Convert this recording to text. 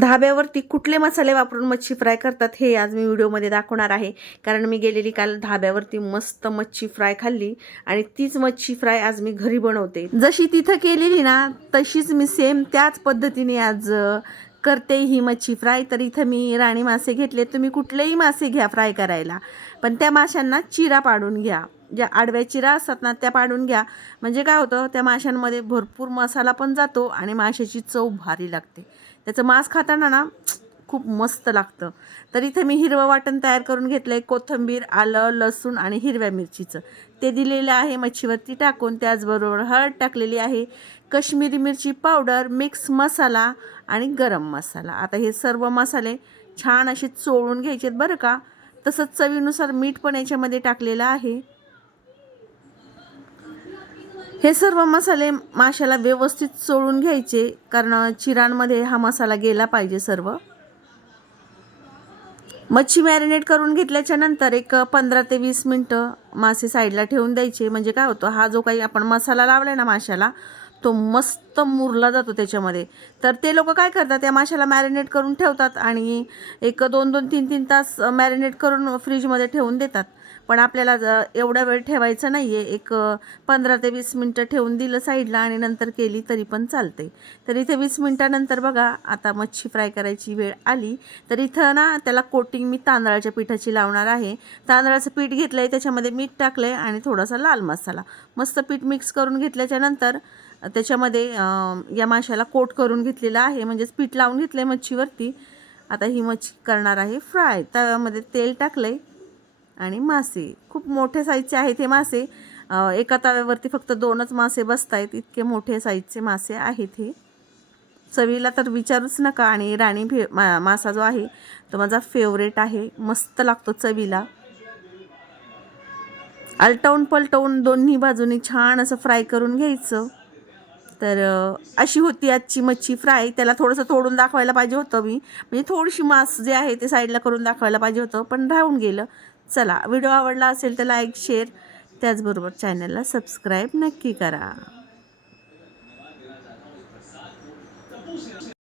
धाब्यावरती कुठले मसाले वापरून मच्छी फ्राय करतात हे आज मी व्हिडिओमध्ये दाखवणार आहे. कारण मी गेलेली काल धाब्यावरती मस्त मच्छी फ्राय खाल्ली आणि तीच मच्छी फ्राय आज मी घरी बनवते. जशी तिथं केलेली ना तशीच मी सेम त्याच पद्धतीने आज करते ही मच्छी फ्राय. तर इथं मी राणी मासे घेतले तुम्ही कुठलेही मासे घ्या फ्राय करायला. पण त्या माशांना चिरा पाडून घ्या. ज्या आडव्या चिरा असतात ना त्या पाडून घ्या. म्हणजे काय होतं त्या माशांमध्ये भरपूर मसाला पण जातो आणि माशाची चव भारी लागते. त्याचं मांस खाताना ना खूप मस्त लागतं. तर इथे मी हिरवं वाटण तयार करून घेतलं आहे कोथिंबीर आलं लसूण आणि हिरव्या मिरचीचं. ते दिलेलं आहे मच्छीवरती टाकून. त्याचबरोबर हळद टाकलेली आहे. कश्मीरी मिरची पावडर मिक्स मसाला आणि गरम मसाला. आता हे सर्व मसाले छान असे चोळून घ्यायचे आहेत बरं का? तसंच चवीनुसार मीठ पण याच्यामध्ये टाकलेलं आहे. हे सर्व मसाले माशाला व्यवस्थित चोळून घ्यायचे कारण चिरांमध्ये हा मसाला गेला पाहिजे सर्व. मच्छी मॅरिनेट करून घेतल्याच्या नंतर एक पंधरा ते वीस मिनटं मासे साईडला ठेवून द्यायचे. म्हणजे काय होतं हा जो काही आपण मसाला लावला ना माशाला तो मस्त मुरला जातो त्याच्यामध्ये. तर ते लोक काय करतात त्या माशाला मॅरिनेट करून ठेवतात आणि एक दोन दोन तीन तीन तास मॅरिनेट करून फ्रीजमध्ये ठेवून देतात. पण आपल्याला एवढा वेळ ठेवायचा नाही आहे एक पंधरा ते वीस मिनटं ठेवून दिलं साईडला आणि नंतर केली तरी पण चालते तर इथे वीस मिनटानंतर बघा आता मच्छी फ्राय करायची वेळ आली. तर इथं ना त्याला कोटिंग मी तांदळाच्या पिठाची लावणार आहे. तांदळाचं पीठ घेतलं आहे त्याच्यामध्ये मीठ टाकलं आहे आणि थोडासा लाल मसाला. मस्त पीठ मिक्स करून घेतल्याच्यानंतर त्याच्यामध्ये या माशाला कोट करून घेतलेलं आहे. म्हणजेच पीठ लावून घेतलं आहे मच्छीवरती. आता ही मच्छी करणार आहे फ्राय. तव्यामध्ये तेल टाकलं आहे आणि मासे. खूप मोठ्या साईजचे आहेत हे मासे. एका तव्यावरती फक्त दोनच मासे बसत आहेत इतके मोठे साईजचे मासे आहेत हे. चवीला तर विचारूच नका आणि राणी फे मा मासा जो आहे तो माझा फेवरेट आहे. मस्त लागतो चवीला. आलटवून पलटवून दोन्ही बाजूनी छान असं फ्राय करून घ्यायचं. तर अशी होती आजची मच्छी फ्राय. त्याला थोडंसं तोडून दाखवायला पाहिजे होतं मी. म्हणजे थोडीशी मांस जे आहे ते साईडला करून दाखवायला पाहिजे होतं पण राहून गेलं. चला व्हिडिओ आवडला असेल तर लाईक शेअर. त्याचबरोबर चॅनलला सबस्क्राईब नक्की करा.